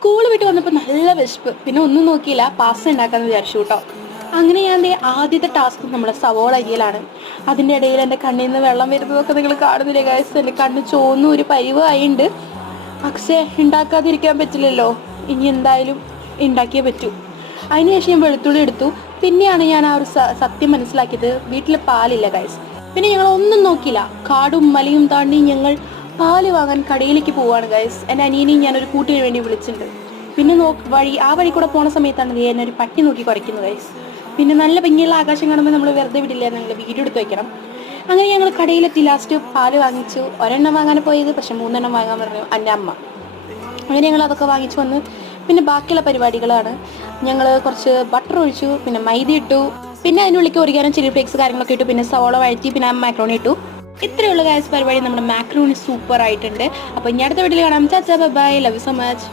School വിട്ട് വന്നപ്പോൾ നല്ല വിശപ്പ്, പിന്നെ ഒന്നും നോക്കിയില്ല, പാസ്ത ഉണ്ടാക്കാമെന്ന് വിചാരിച്ചു കേട്ടോ. അങ്ങനെ ഞാൻ ആദ്യത്തെ ടാസ്ക് നമ്മുടെ സവോള അരിയലാണ്. അതിൻ്റെ ഇടയിൽ എൻ്റെ കണ്ണിൽ നിന്ന് വെള്ളം വരുന്നതൊക്കെ നിങ്ങൾ കാണുന്നില്ലേ ഗൈസ്? എൻ്റെ കണ്ണ് ചോന്നും ഒരു പരിവായിണ്ട്. പക്ഷേ ഉണ്ടാക്കാതിരിക്കാൻ പറ്റില്ലല്ലോ, ഇനി എന്തായാലും ഉണ്ടാക്കിയേ പറ്റൂ. അതിനുശേഷം ഞാൻ വെളുത്തുള്ളി എടുത്തു. പിന്നെയാണ് ഞാൻ ആ ഒരു സത്യം മനസ്സിലാക്കിയത്, വീട്ടിൽ പാലില്ല ഗൈസ്. പിന്നെ ഞങ്ങൾ ഒന്നും നോക്കിയില്ല, കാടും മലയും താണ്ടി ഞങ്ങൾ പാല് വാങ്ങാൻ കടയിലേക്ക് പോവാണ് ഗൈസ്. എൻ്റെ അനിയനെയും ഞാനൊരു കൂട്ടിന് വേണ്ടി വിളിച്ചിട്ടുണ്ട്. പിന്നെ ആ വഴി കൂടെ പോണ സമയത്താണ് എന്നെ ഒരു പട്ടി നോക്കി കുറയ്ക്കുന്നു ഗൈസ്. പിന്നെ നല്ല ഭംഗിയുള്ള ആകാശം കാണുമ്പോൾ നമ്മൾ വെറുതെ വിടില്ല, ഞങ്ങൾ വീഡിയോ എടുത്ത് വയ്ക്കണം. അങ്ങനെ ഞങ്ങൾ കടയിലെത്തി. ലാസ്റ്റ് പാല് വാങ്ങിച്ചു. ഒരെണ്ണം വാങ്ങാൻ പോയത്, പക്ഷെ 3 വാങ്ങാൻ പറഞ്ഞു എൻ്റെ അമ്മ. അങ്ങനെ ഞങ്ങൾ അതൊക്കെ വാങ്ങിച്ചു വന്ന് പിന്നെ ബാക്കിയുള്ള പരിപാടികളാണ്. ഞങ്ങൾ കുറച്ച് ബട്ടർ ഒഴിച്ചു, പിന്നെ മൈദ ഇട്ടു, പിന്നെ അതിനുള്ളിലേക്ക് ഒരിക്കാനും ചില്ലി ഫ്ലേക്സ് കാര്യങ്ങളൊക്കെ ഇട്ടു, പിന്നെ സവോള വഴറ്റി, പിന്നെ മാക്രോണി ഇട്ടു. ഇത്രയുള്ള ഗൈസ് പരിപാടി. നമ്മുടെ മാക്രോണി സൂപ്പർ ആയിട്ടുണ്ട്. അപ്പോൾ ഇനി അടുത്ത വീട്ടിൽ കാണാം. ചാച്ചാ bye, love you so much.